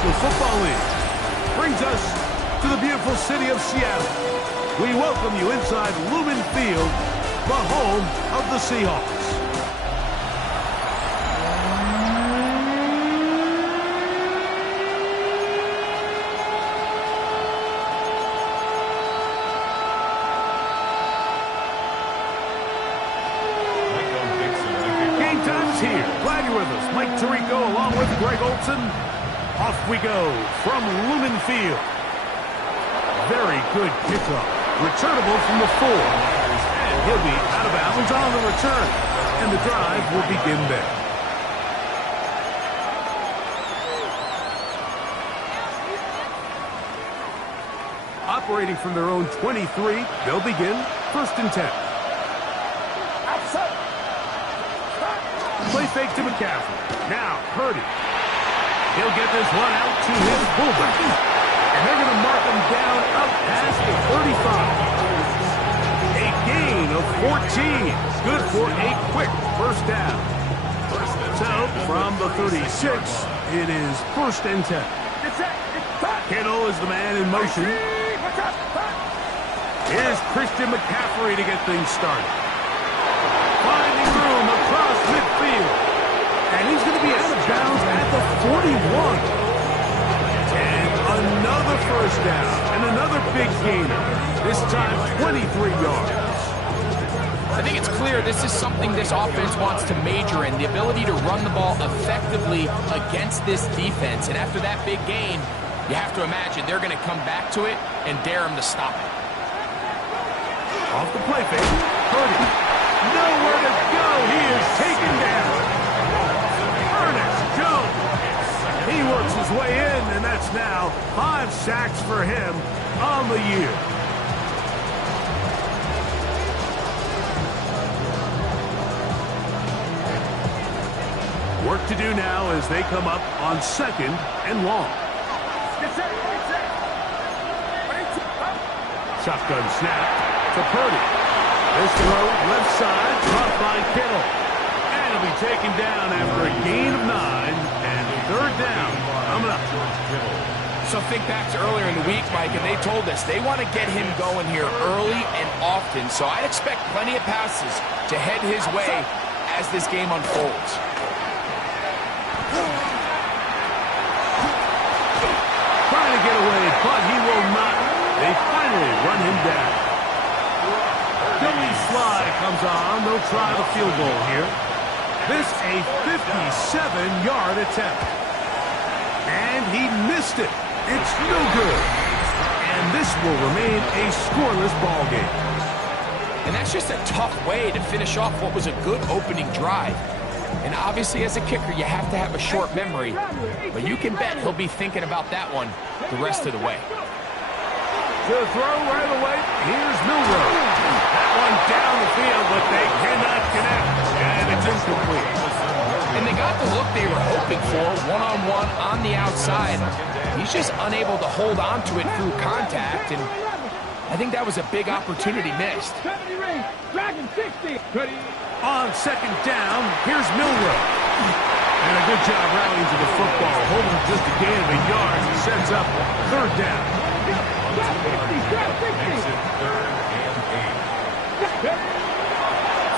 National Football League. Brings us to the beautiful city of Seattle. We welcome you inside Lumen Field, the home of the Seahawks. Here. Glad you're with us. Mike Tirico along with Greg Olson. Off we go from Lumen Field. Very good kickoff. Returnable from the 4. And he'll be out of bounds on the return. And the drive will begin there. Operating from their own 23, they'll begin 1st and 10. Play fake to McCaffrey. Now, Purdy. He'll get this one out to his fullback. And they're going to mark him down up past the 35. A gain of 14. Good for a quick first down. So, from the 36, it is 1st and 10. Kittle is the man in motion. Here's Christian McCaffrey to get things started. Finding room across midfield. And he's going to be out of bounds at the 41. And another first down. And another big gainer. This time 23 yards. I think it's clear this is something this offense wants to major in. The ability to run the ball effectively against this defense. And after that big gain, you have to imagine they're going to come back to it and dare him to stop it. Off the play fake. Purdy. Nowhere to go. He is taken down. Ernest Jones. He works his way in, and that's now 5 sacks for him on the year. Work to do now as they come up on 2nd and long. Shotgun snap to Purdy. This throw, left side, dropped by Kittle. And he'll be taken down after a gain of 9. And 3rd down coming up. So think back to earlier in the week, Mike, and they told us they want to get him going here early and often. So I'd expect plenty of passes to head his way as this game unfolds. Trying to get away, but he will not. They finally run him down. Joey Sly comes on. They'll try the field goal here. This a 57-yard attempt. And he missed it. It's no good. And this will remain a scoreless ball game. And that's just a tough way to finish off what was a good opening drive. And obviously, as a kicker, you have to have a short memory. But you can bet he'll be thinking about that one the rest of the way. To throw right away, here's Milroe. That one down the field, but they cannot connect. And it's incomplete. And they got the look they were hoping for, one-on-one on the outside. He's just unable to hold on to it through contact, and I think that was a big opportunity missed. On 2nd down, here's Milroe. And a good job rallying to the football, holding just a gain of a yard. He sets up 3rd down.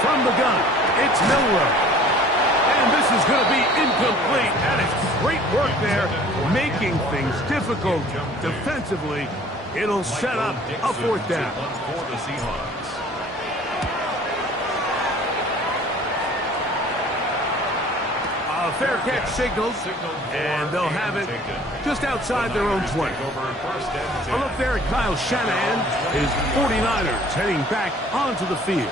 From the gun, it's Milroe. And this is going to be incomplete. That is great work there, making things difficult defensively. It'll set up a 4th down. For the Seahawks. A fair catch signals, and they'll have it just outside their own 20. A look there at Kyle Shanahan, his 49ers heading back onto the field.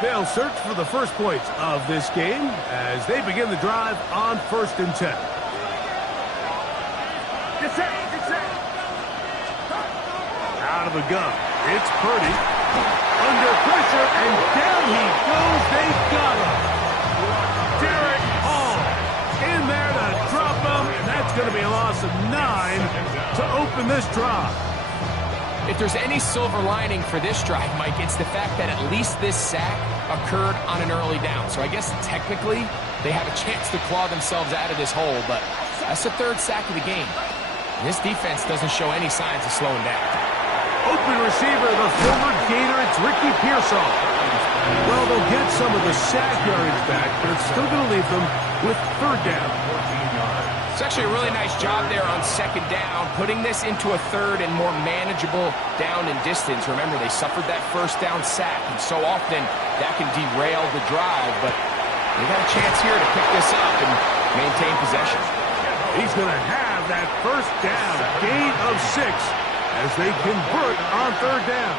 They'll search for the first points of this game as they begin the drive on 1st and 10. Out of the gun, it's Purdy. Under pressure, and down he goes. They got him. Derek Hall in there to drop him, and that's going to be a loss of 9 to open this drive. If there's any silver lining for this drive, Mike, it's the fact that at least this sack occurred on an early down. So I guess technically they have a chance to claw themselves out of this hole, but That's the third sack of the game. And this defense doesn't show any signs of slowing down. Open receiver, the former Gator, it's Ricky Pearsall. Well, they'll get some of the sack yardage back, but it's still going to leave them with third down. It's actually a really nice job there on second down, putting this into a third and more manageable down and distance. Remember, they suffered that first down sack, and so often that can derail the drive, but they got a chance here to pick this up and maintain possession. He's going to have that first down, gain of 6, as they convert on third down.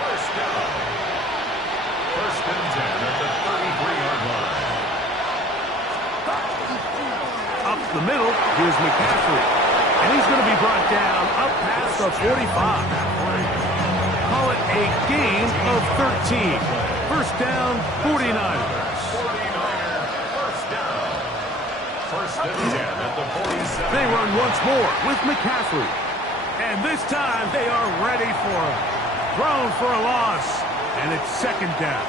First and 10 at the 33-yard line. Up the middle, here's McCaffrey. And he's going to be brought down up past the 45. Call it a gain of 13. First down, 49ers. First and 10 at the 47. They run once more with McCaffrey. And this time they are ready for it. Thrown for a loss. And it's second down.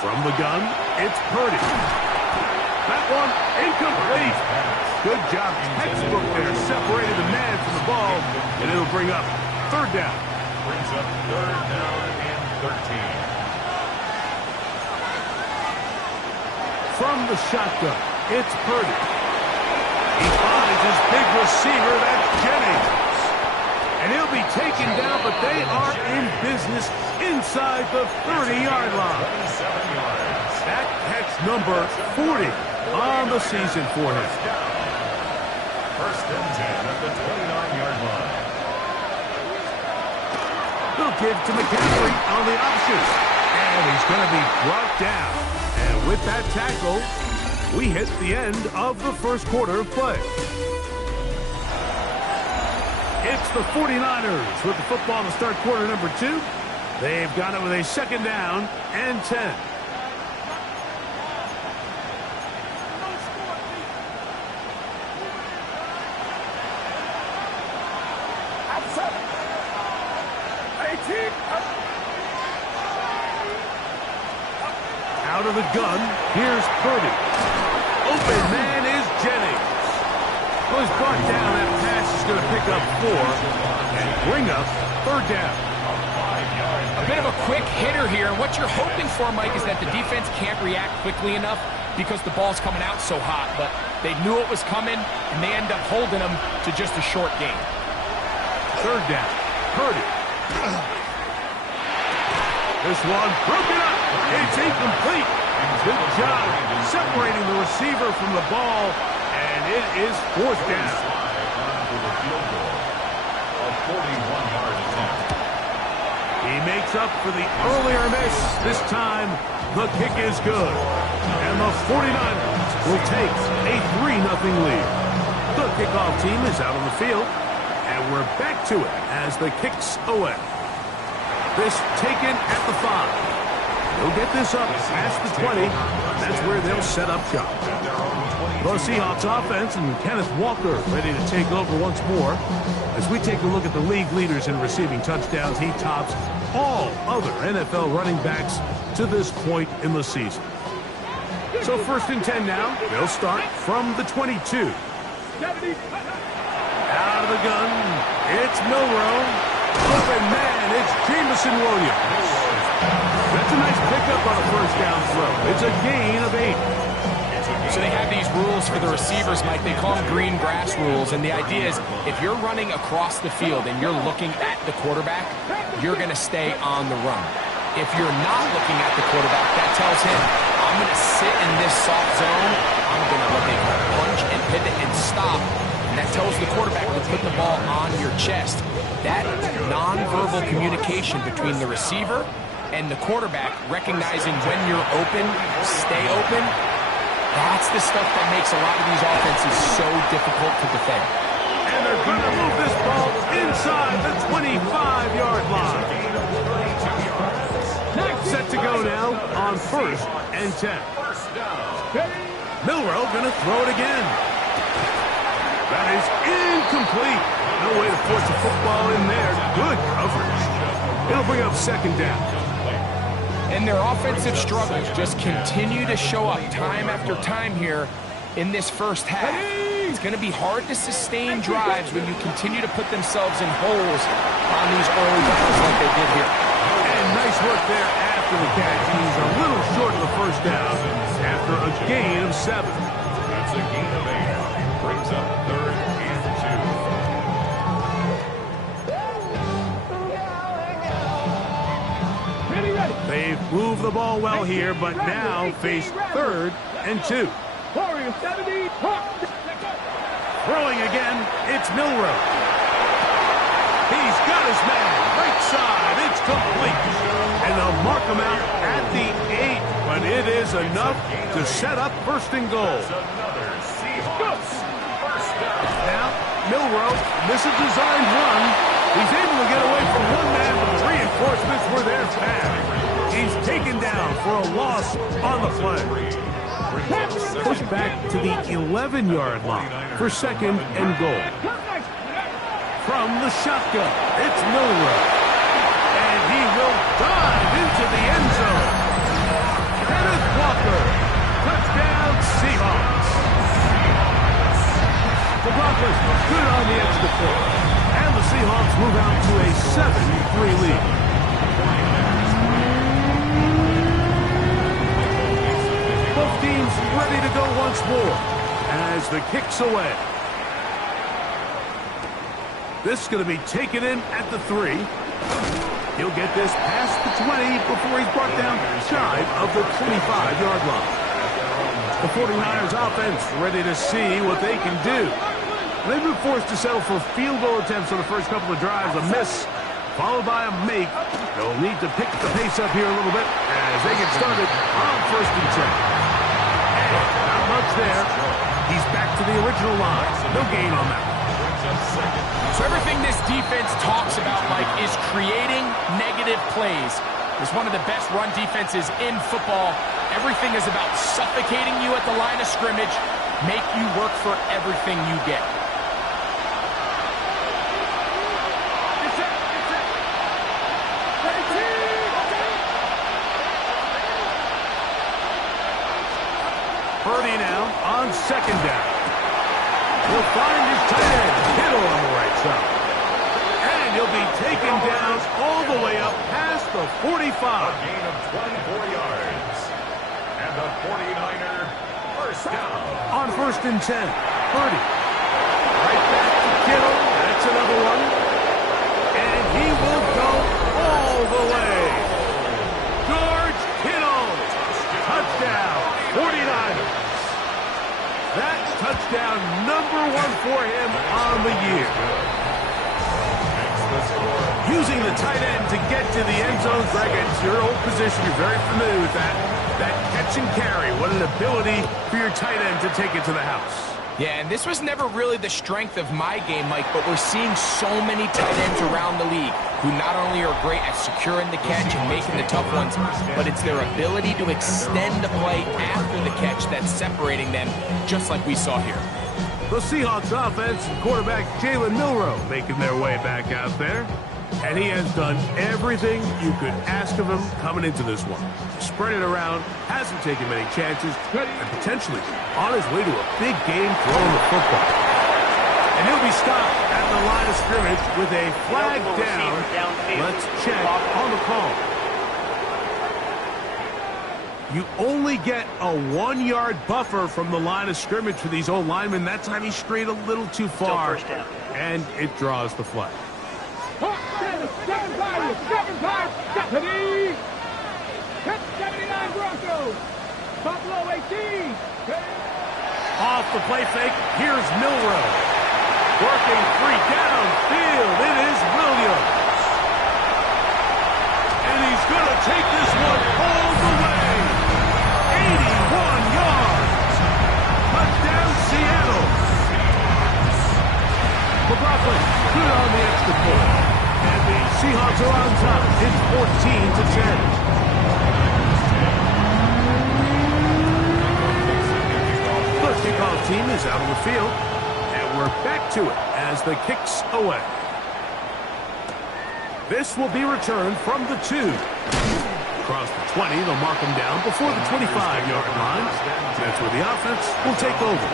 From the gun, it's Purdy. That one incomplete. Good job, textbook there. Separated the man from the ball. And it'll bring up third down. Brings up third down and 13. From the shotgun, it's Purdy. He finds his big receiver, that's Jennings. And he'll be taken down, but they are in business inside the 30-yard line. That catch number 40 on the season for him. First and 10 at the 29-yard line. They'll give to McCaffrey on the option. And he's going to be brought down. And with that tackle, we hit the end of the first quarter of play. It's the 49ers with the football to start quarter number 2. They've got it with a second down and 10. Out of the gun, here's Purdy. Open man is Jennings. Well, he's brought down. That pass is going to pick up 4 and bring up third down. A bit of a quick hitter here, and what you're hoping for, Mike, is that the defense can't react quickly enough because the ball's coming out so hot, but they knew it was coming, and they end up holding them to just a short gain. Third down, Purdy. This one broken up. It's incomplete. Good job separating the receiver from the ball, and it is fourth down. A 41-yard attempt. He makes up for the earlier miss. This time, the kick is good. And the 49ers will take a 3-0 lead. The kickoff team is out on the field, and we're back to it as the kicks away. This taken at the 5. They'll get this up past the 20. That's where they'll set up shop. The Seahawks offense and Kenneth Walker ready to take over once more. As we take a look at the league leaders in receiving touchdowns, he tops all other NFL running backs to this point in the season. So first and 10 now. They'll start from the 22. Out of the gun, it's Milroe. Open man, it's Jamison Williams. That's a nice pickup on a first down throw. It's a gain of 8. So they have these rules for the receivers, Mike. They call them green grass rules, and the idea is if you're running across the field and you're looking at the quarterback, you're going to stay on the run. If you're not looking at the quarterback, that tells him, I'm going to sit in this soft zone. I'm going to what they call punch and pivot and stop. And that tells the quarterback to put the ball on your chest. That nonverbal communication between the receiver and the quarterback, recognizing when you're open, stay open, that's the stuff that makes a lot of these offenses so difficult to defend. And they're going to move this ball inside the 25-yard line. Set to go now on first and 10. Milroe going to throw it again. That is incomplete. No way to force the football in there. Good coverage. It'll bring up second down. And their offensive struggles just continue to show up time after time here in this first half. It's going to be hard to sustain drives when you continue to put themselves in holes on these early downs like they did here. And nice work there after the catch. He's a little short of the first down after a gain of 7. That's a gain of 8. Brings up 3rd and 2. They've moved the ball well here, but now face 3rd and 2. Throwing again, it's Milroe. He's got his man, right side, it's complete. And they'll mark him out at the 8, but it is enough to set up 1st and goal. Another Seahawks first down. Now, Milroe misses designed run. He's able to get away from one man, but the reinforcements were there fast. He's taken down for a loss on the play. Push back to the 11-yard line for 2nd and goal. From the shotgun, it's Milroe. And he will dive into the end zone. Kenneth Walker, touchdown Seahawks. The Broncos good on the extra point. And the Seahawks move out to a 7-3 lead. Both teams ready to go once more as the kick's away. This is going to be taken in at the 3. He'll get this past the 20 before he's brought down shy of the 25-yard line. The 49ers offense ready to see what they can do. They've been forced to settle for field goal attempts on the first couple of drives. A miss followed by a make. They'll need to pick the pace up here a little bit as they get started on 1st and 10. Not much there. He's back to the original line. No gain on that. So everything this defense talks about, Mike, is creating negative plays. It's one of the best run defenses in football. Everything is about suffocating you at the line of scrimmage, make you work for everything you get. Purdy now on 2nd down. He'll find his tight end, Kittle on the right side. And he'll be taken down all the way up past the 45. A gain of 24 yards. And the 49er first down. On 1st and 10, Purdy. Right back to Kittle. That's another one. And he will go all the way. George Kittle. Touchdown, 49ers. That's touchdown number 1 for him on the year. Using the tight end to get to the end zone, Greg, it's your old position. You're very familiar with that. That catch and carry. What an ability for your tight end to take it to the house. Yeah, and this was never really the strength of my game, Mike, but we're seeing so many tight ends around the league who not only are great at securing the catch and making the tough ones, but it's their ability to extend the play after the catch that's separating them, just like we saw here. The Seahawks offense and quarterback Jalen Milroe making their way back out there. And he has done everything you could ask of him coming into this one. Spread it around, hasn't taken many chances, and potentially on his way to a big game throwing the football. And he'll be stopped at the line of scrimmage with a flag down. Let's check on the call. You only get a 1-yard buffer from the line of scrimmage for these old linemen. That time he strayed a little too far, and it draws the flag. Off the play fake, here's Milroe. Working free downfield, it is Williams. And he's going to take this one all the way. 81 yards. Touchdown, Seattle. The Broncos good on the extra point. And the Seahawks are on top. It's 14-10. The kickoff team is out on the field. And we're back to it as the kick's away. This will be returned from the 2. Across the 20, they'll mark him down before the 25-yard line. That's where the offense will take over.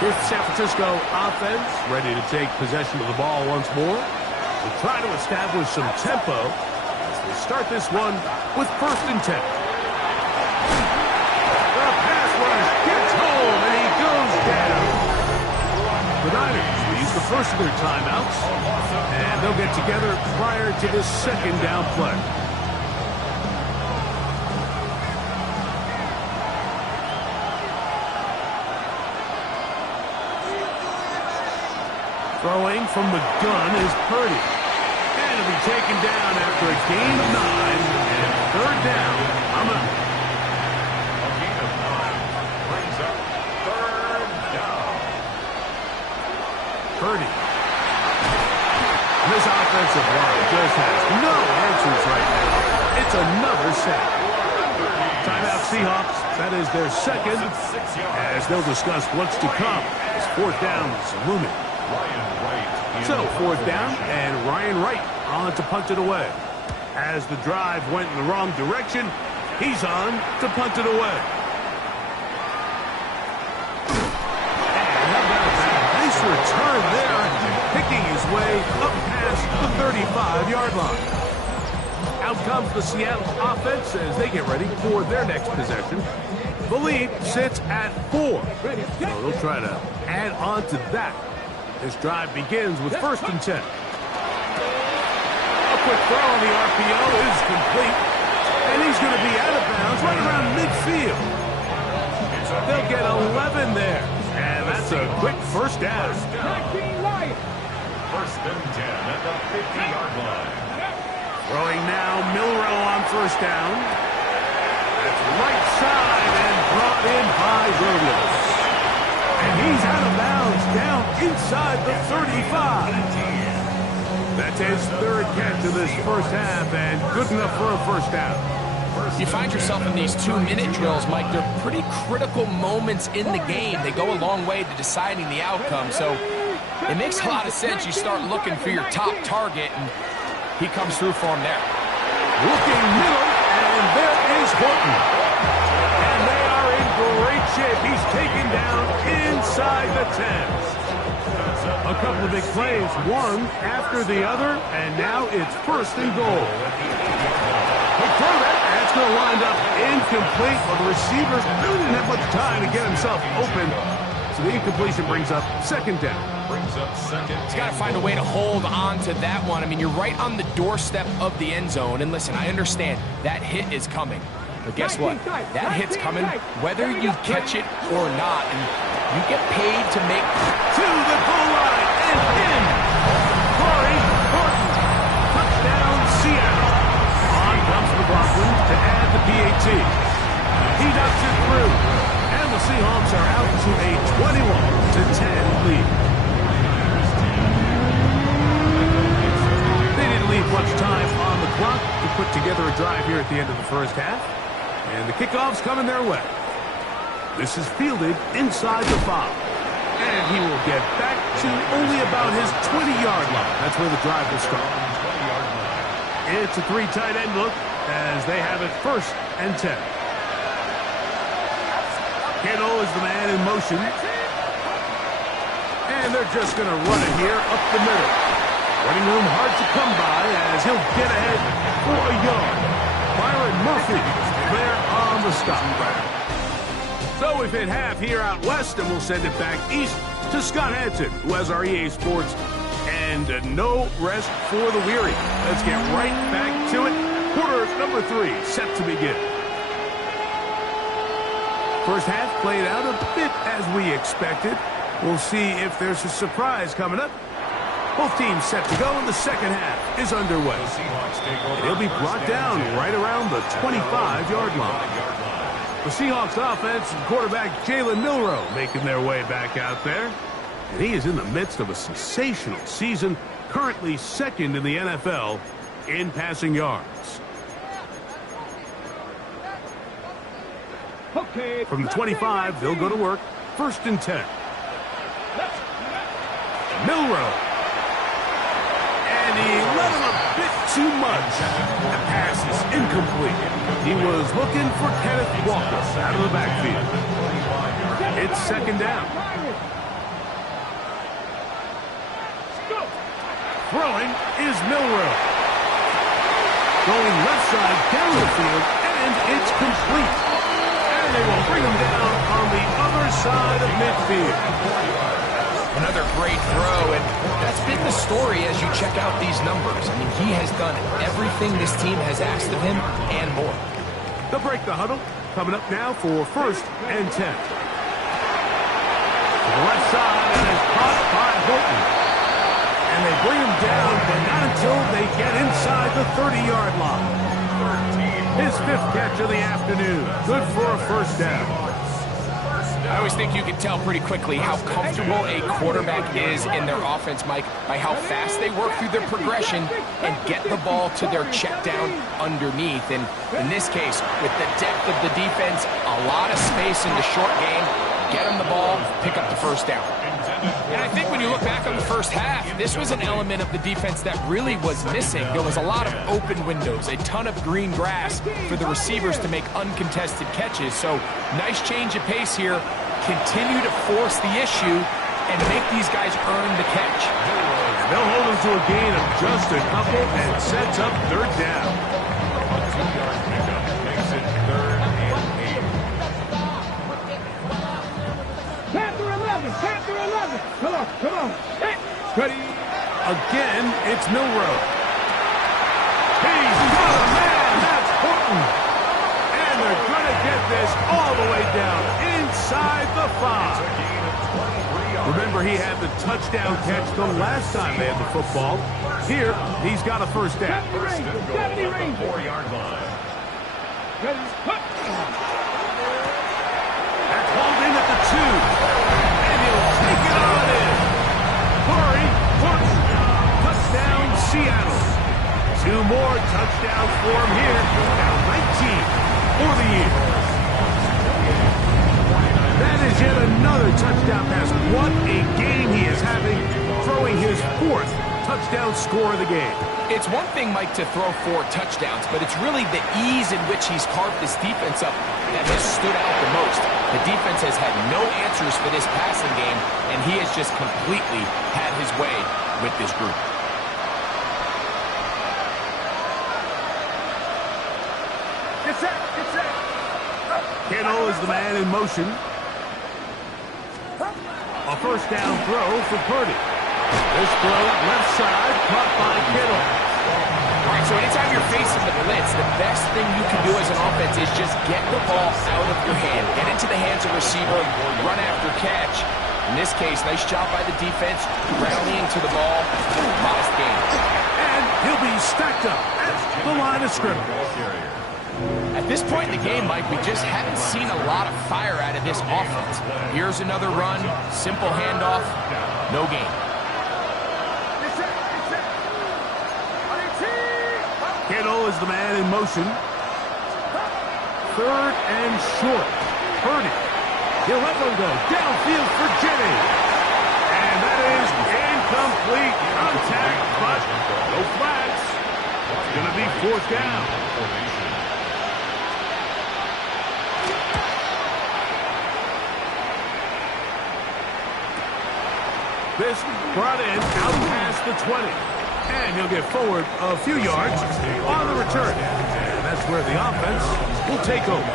Here's the San Francisco offense, ready to take possession of the ball once more. They try to establish some tempo as they start this one with 1st and 10. The pass rush gets home, and he goes down. The Niners will use the first of their timeouts, and they'll get together prior to this 2nd down play. Throwing from the gun is Purdy. And he'll be taken down after a gain of 9 and 3rd down. I'm up. A gain of 9 brings up 3rd down. Purdy. This offensive line just has no answers right now. It's another sack. Timeout Seahawks. That is their 2nd, as they'll discuss what's to come as 4th down is looming. So, 4th down, and Ryan Wright on to punt it away. As the drive went in the wrong direction, he's on to punt it away. And how about that? Nice return there, picking his way up past the 35-yard line. Out comes the Seattle offense as they get ready for their next possession. The lead sits at 4. So they'll try to add on to that. This drive begins with 1st and 10. A quick throw on the RPO is complete. And he's going to be out of bounds right around midfield. They'll get 11 there. And that's a quick 1st down. 1st and 10 at the 50-yard line. Throwing now, Milroe on 1st down. That's right side and brought in by Williams. And he's out of bounds down inside the 35. That's his 3rd catch of this 1st half and good enough for a 1st down. You find yourself in these 2-minute drills, Mike. They're pretty critical moments in the game. They go a long way to deciding the outcome. So it makes a lot of sense. You start looking for your top target, and he comes through for him there. Looking middle, and there is Horton. And they are in great shape. He's taken down inside the 10. A couple of big plays, one after the other, and now it's 1st and goal. Quick throw that, and it's going to wind up incomplete. Well, the receiver really didn't have much time to get himself open, so the incompletion brings up 2nd down. He's got to find a way to hold on to that one. I mean, you're right on the doorstep of the end zone, and listen, I understand that hit is coming. But guess what? That hit's coming whether you catch it or not. And you get paid to make to the goal line and in. Corey Horton. Touchdown Seattle. On comes McLaughlin to add the PAT. He knocks it through. And the Seahawks are out to a 21-10 lead. They didn't leave much time on the clock to put together a drive here at the end of the 1st half. And the kickoff's coming their way. This is fielded inside the 5. And he will get back to only about his 20-yard line. That's where the drive will start. It's a 3 tight end look as they have it 1st and 10. Kittle is the man in motion. And they're just going to run it here up the middle. Running room hard to come by as he'll get ahead for a yard. Byron Murphy there on the stop. So we've hit half here out west, and we'll send it back east to Scott Hanson, who has our EA Sports. And no rest for the weary. Let's get right back to it. Quarter number 3 set to begin. First half played out a bit as we expected. We'll see if there's a surprise coming up. Both teams set to go, and the 2nd half is underway. He'll be brought down right around the 25-yard line. The Seahawks offense and quarterback Jalen Milroe making their way back out there. And he is in the midst of a sensational season, currently 2nd in the NFL in passing yards. From the 25, they'll go to work. 1st and 10. Milroe. And he let him a bit too much. The pass is incomplete. He was looking for Kenneth Walker out of the backfield. It's second down. Throwing is Milroe. Going left side down the field, and it's complete. And they will bring him down on the other side of midfield. Another great throw, and that's been the story as you check out these numbers. I mean, he has done everything this team has asked of him and more. They'll break the huddle. Coming up now for first and 10. To the left side, and it's caught by Horton. And they bring him down, but not until they get inside the 30-yard line. His fifth catch of the afternoon. Good for a first down. I always think you can tell pretty quickly how comfortable a quarterback is in their offense, Mike, by how fast they work through their progression and get the ball to their check down underneath. And in this case, with the depth of the defense, a lot of space in the short game, get them the ball, pick up the first down. And I think when you look back on the first half, this was an element of the defense that really was missing. There was a lot of open windows, a ton of green grass for the receivers to make uncontested catches. So nice change of pace here. Continue to force the issue and make these guys earn the catch. They'll hold them to a gain of just a couple and sets up third down. A 2-yard pickup makes it 3rd and 8. Panther 11, Panther 11. Come on. Hey. Ready? Again, it's Milroe. He's got a man. That's Horton. And they're going to get this all the way down inside the 5. Remember, he had the touchdown catch the last time they had the football. Here, he's got a first down. 70 range. 4-yard line. Ready? That's hauled in at the 2. And he'll take it on in. Corey Horton. Touchdown, Seattle. 2 more touchdowns for him here. Now 19 for the year. That is yet another touchdown pass. What a game he is having, throwing his 4th touchdown score of the game. It's one thing, Mike, to throw 4 touchdowns, but it's really the ease in which he's carved this defense up that has stood out the most. The defense has had no answers for this passing game, and he has just completely had his way with this group. Get set. Kittle is the man in motion. A first down throw for Purdy. This throw left side, caught by Kittle. All right, so anytime you're facing the blitz, the best thing you can do as an offense is just get the ball out of your hand. Get into the hands of receiver, run after catch. In this case, nice job by the defense, rallying to the ball. Modest gain. And he'll be stacked up at the line of scrimmage. At this point in the game, Mike, we just haven't seen a lot of fire out of this offense. Here's another run, simple handoff, no gain. Kittle is the man in motion. 3rd and short. Purdy. He'll let one go. Downfield for Jennings. And that is incomplete contact, but no flags. It's going to be 4th down. This brought in out past the 20. And he'll get forward a few yards on the return. And that's where the offense will take over.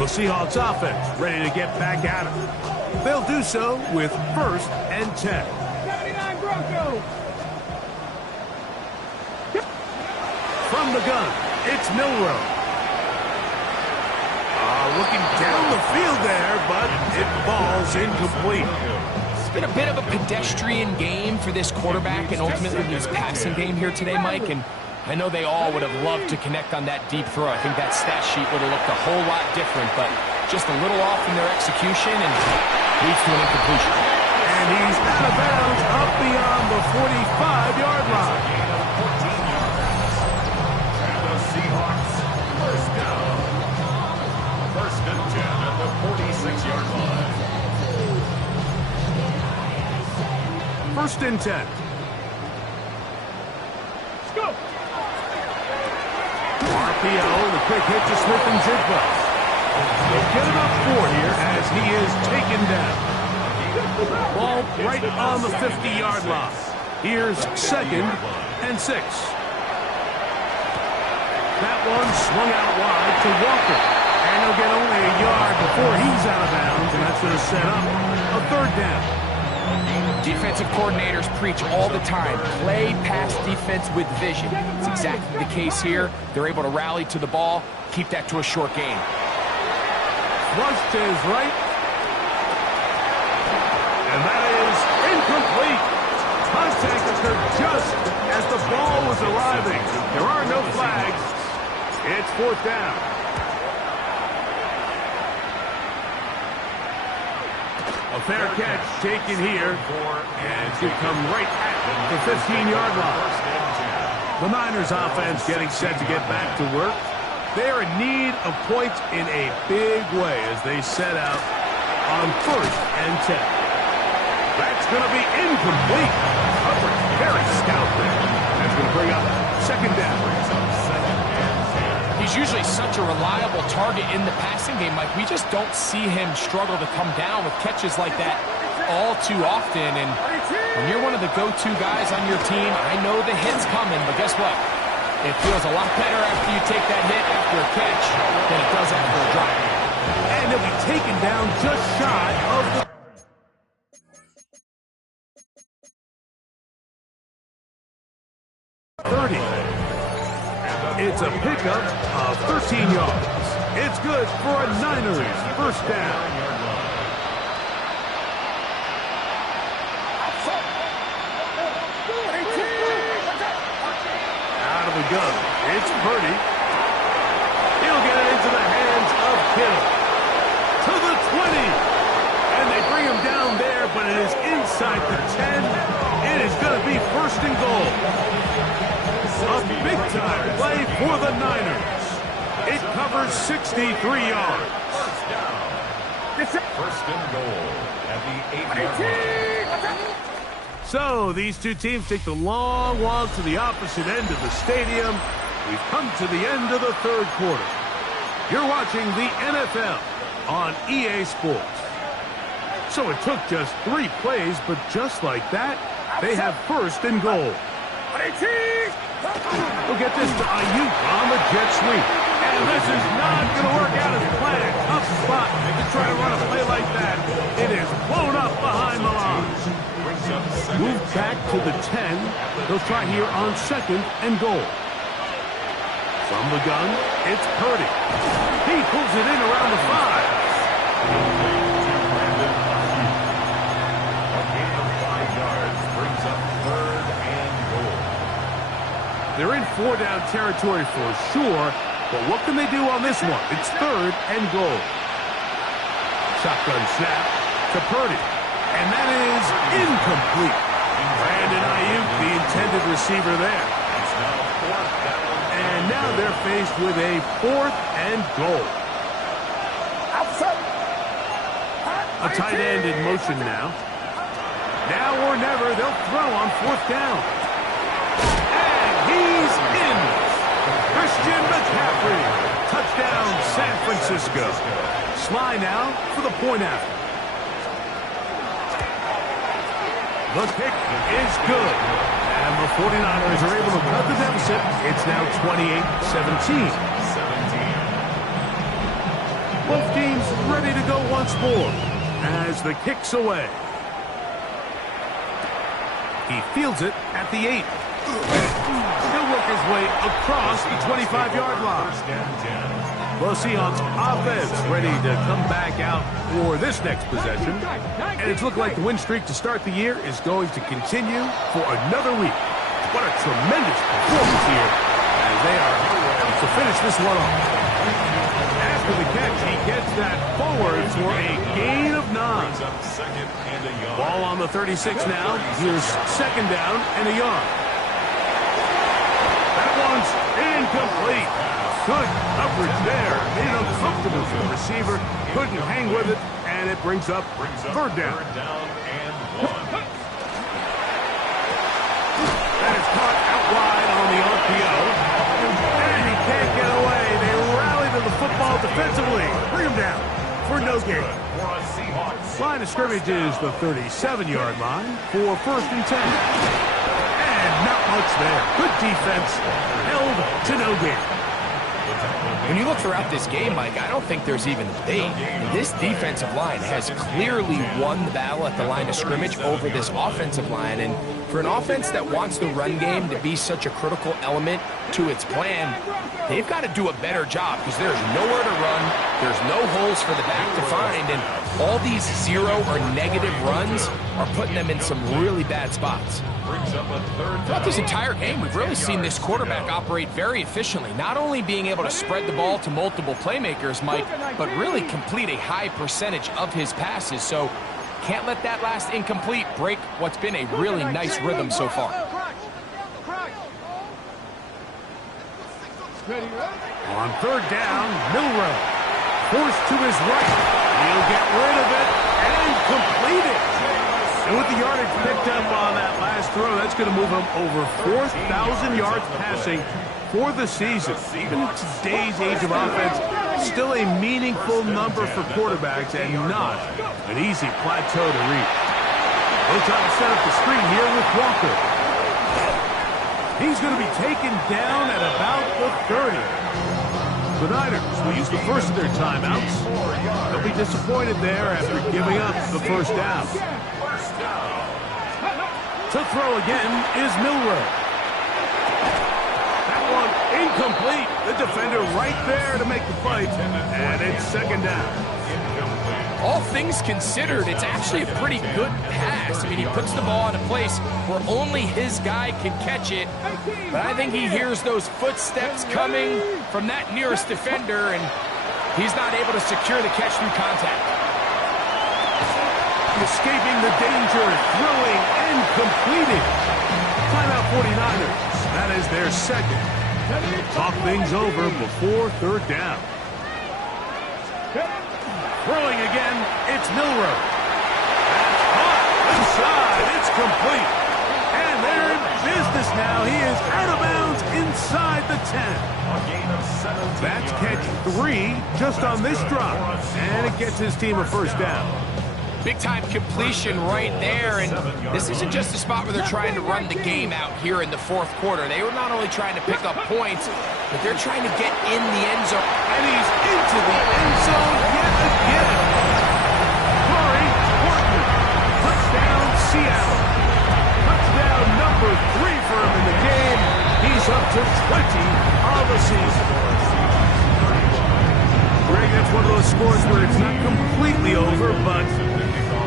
The Seahawks offense ready to get back at it. They'll do so with first and 10. 79 Broncos. From the gun, it's Milroe. Looking down the field there, but it falls incomplete. It's been a bit of a pedestrian game for this quarterback and ultimately his passing game here today, Mike. And I know they all would have loved to connect on that deep throw. I think that stat sheet would have looked a whole lot different, but just a little off in their execution and leads to an incompletion. And he's out of bounds up beyond the 45-yard line. And the Seahawks, first down. First and 10 at the 46-yard line. First and 10. Let's go. RPO, the quick hit to Smith and Jigba. They'll get about 4 here as he is taken down. Ball right on the 50-yard line. Here's 2nd and 6. That one swung out wide to Walker. And he'll get only a yard before he's out of bounds, and that's going to set up a 3rd down. Defensive coordinators preach all the time, play pass defense with vision. It's exactly the case here. They're able to rally to the ball, keep that to a short game. Flushed to his right. And that is incomplete. Contact occurred just as the ball was arriving. There are no flags. It's 4th down. A fair catch taken here, and should come right at the 15-yard line. The Niners offense getting set to get back to work. They're in need of points in a big way as they set out on 1st and 10. That's going to be incomplete. Coverage very stout there. That's going to bring up 2nd down. He's usually such a reliable target in the passing game. Like, we just don't see him struggle to come down with catches like that all too often. And when you're one of the go-to guys on your team, I know the hit's coming, but guess what? It feels a lot better after you take that hit after a catch than it does after a drop. And he'll be taken down just shy of the 30. It's a pickup of 13 yards. It's good for a Niners 1st down. Out of the gun, it's Purdy. He'll get it into the hands of Kittle. To the 20. And they bring him down there, but it is inside the 10. It is going to be 1st and goal. A big-time play for the Niners. It covers 63 yards. 1st and goal at the 8-yard line. So these two teams take the long walk to the opposite end of the stadium. We've come to the end of the 3rd quarter. You're watching the NFL on EA Sports. So it took just 3 plays, but just like that, they have 1st and goal. We'll get this to Ayuk on the jet sweep. And this is not going to work out as planned. Tough spot to try to run a play like that. It is blown up behind the line. Move back to the 10. They'll try here on 2nd and goal. From the gun, it's Purdy. He pulls it in around the 5. They're in 4-down territory for sure, but what can they do on this one? It's 3rd and goal. Shotgun snap to Purdy, and that is incomplete. Brandon Ayuk, the intended receiver there. And now they're faced with a 4th and goal. A tight end in motion now. Now or never, they'll throw on 4th down. He's in. Christian McCaffrey. Touchdown, San Francisco. Sly now for the point after. The kick is good. And the 49ers are able to cut the deficit. It's now 28-17. Both teams ready to go once more as the kick's away. He fields it at the 8. He'll work his way across the 25-yard line. The Seahawks offense ready to come back out for this next possession. And it's looked like the win streak to start the year is going to continue for another week. What a tremendous performance here as they are to finish this one off. After the catch, he gets that forward for a gain of 9. Ball on the 36 now. Here's 2nd down and a yard. That one's incomplete. Good coverage there. Made it uncomfortable for the receiver. Couldn't hang with it, and it brings up 3rd down. And 1. That is caught out wide on the RPO. And he can't get away. line of scrimmage is the 37-yard line for 1st and 10. And not much there. Good defense. Held to no gain. When you look throughout this game, Mike, I don't think there's even a debate. This defensive line has clearly won the battle at the line of scrimmage over this offensive line. And for an offense that wants the run game to be such a critical element to its plan, they've got to do a better job because there's nowhere to run. There's no holes for the back to find. And all these 0 or negative runs are putting them in some really bad spots. Throughout this entire game, we've really seen this quarterback operate very efficiently, not only being able to spread the ball to multiple playmakers, Mike, but really complete a high percentage of his passes. So can't let that last incomplete break what's been a really nice rhythm so far. On 3rd down, Milroe forced to his right. He'll get rid of it and complete it. And with the yardage picked up on that last throw, that's going to move him over 4,000 yards passing for the season. Even in today's age of offense, still a meaningful number for quarterbacks and not an easy plateau to reach. They'll try to set up the screen here with Walker. He's going to be taken down at about the 30. The Niners will use the first of their timeouts. They'll be disappointed there after giving up the first down. To throw again is Milroe. That one incomplete. The defender right there to make the fight. And it's 2nd down. All things considered, it's actually a pretty good pass. I mean, he puts the ball in a place where only his guy can catch it. But I think he hears those footsteps coming from that nearest defender, and he's not able to secure the catch through contact. Escaping the danger, throwing and completing. Timeout 49ers. That is their 2nd. Talk things over before 3rd down. Throwing again, it's Milroe. That's caught inside. It's complete. And they're in business now. He is out of bounds inside the 10. That's catch 3 just on this drop. And it gets his team a 1st down. Big-time completion right there, and this isn't just a spot where they're trying to run the game out here in the 4th quarter. They were not only trying to pick up points, but they're trying to get in the end zone. And he's into the end zone yet again. Corey Portman, touchdown Seattle. Touchdown number 3 for him in the game. He's up to 20 on the season. Greg, that's one of those scores where it's not completely over, but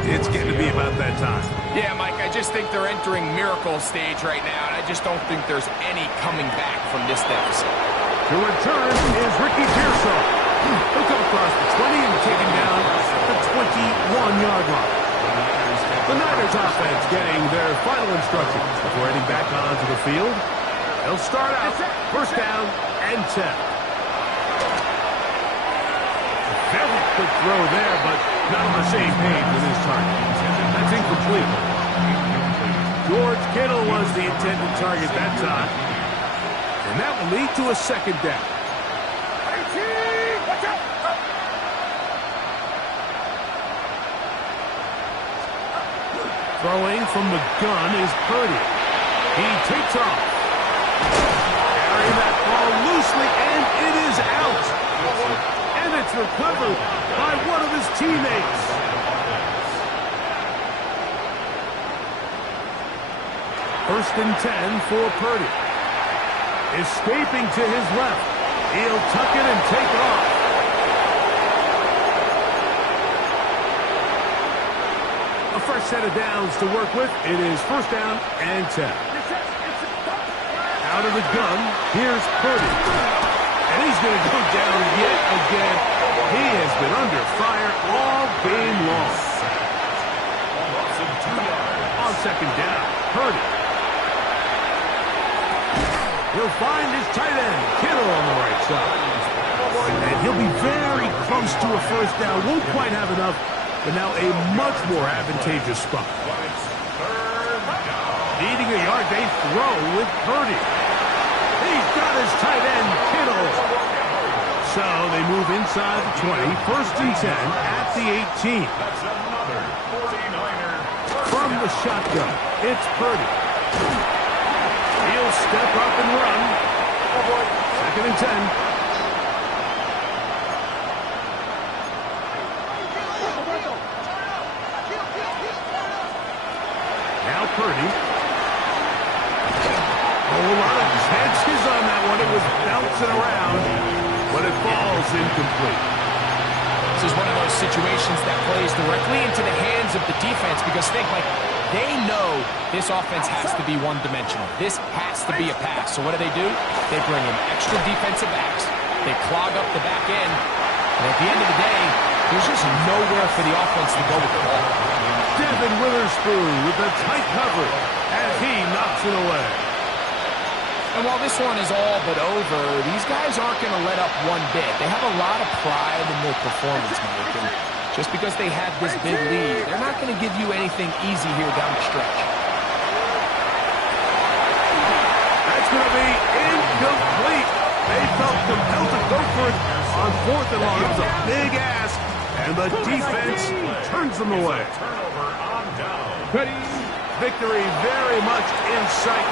it's getting to be about that time. Yeah, Mike, I just think they're entering miracle stage right now, and I just don't think there's any coming back from this deficit. The return is Ricky Pearsall. He'll come across the 20 and taken down the 21-yard line. The Niners offense getting their final instructions before heading back onto the field. They'll start out 1st down and 10. Very quick throw there, but not on the same page with his target. That's incomplete. George Kittle was the intended target that time. And that will lead to a 2nd down. Throwing from the gun is Purdy. He takes off. Carrying that ball loosely, and it is out. And it's recovered by one of his teammates. First and 10 for Purdy. Escaping to his left. He'll tuck it and take off. A fresh set of downs to work with. It is 1st down and 10. Out of the gun, here's Purdy. And he's going to go down yet again. He has been under fire all game long. On 2nd down, Purdy. He'll find his tight end, Kittle, on the right side. And he'll be very close to a 1st down. Won't quite have enough, but now a much more advantageous spot. Needing a yard, they throw with Purdy. He's got his tight end, Kittle. So they move inside the 20, 1st and 10 at the 18. Miller, 49er. From the shotgun, it's Purdy. He'll step up and run. 2nd and 10. Now Purdy. A lot of chances on that one. It was bouncing around, but it falls incomplete. This is one of those situations that plays directly into the hands of the defense because they know this offense has to be one-dimensional. This has to be a pass. So what do? They bring in extra defensive backs. They clog up the back end. And at the end of the day, there's just nowhere for the offense to go with the ball. Devin Witherspoon with the tight coverage as he knocks it away. And while this one is all but over, these guys aren't going to let up one bit. They have a lot of pride in their performance, Mike. And just because they have this big lead, they're not going to give you anything easy here down the stretch. That's going to be incomplete. They felt compelled to go for it on 4th and long. It was a big ask, and the defense turns them away. Turnover on down. Ready. Victory very much in sight.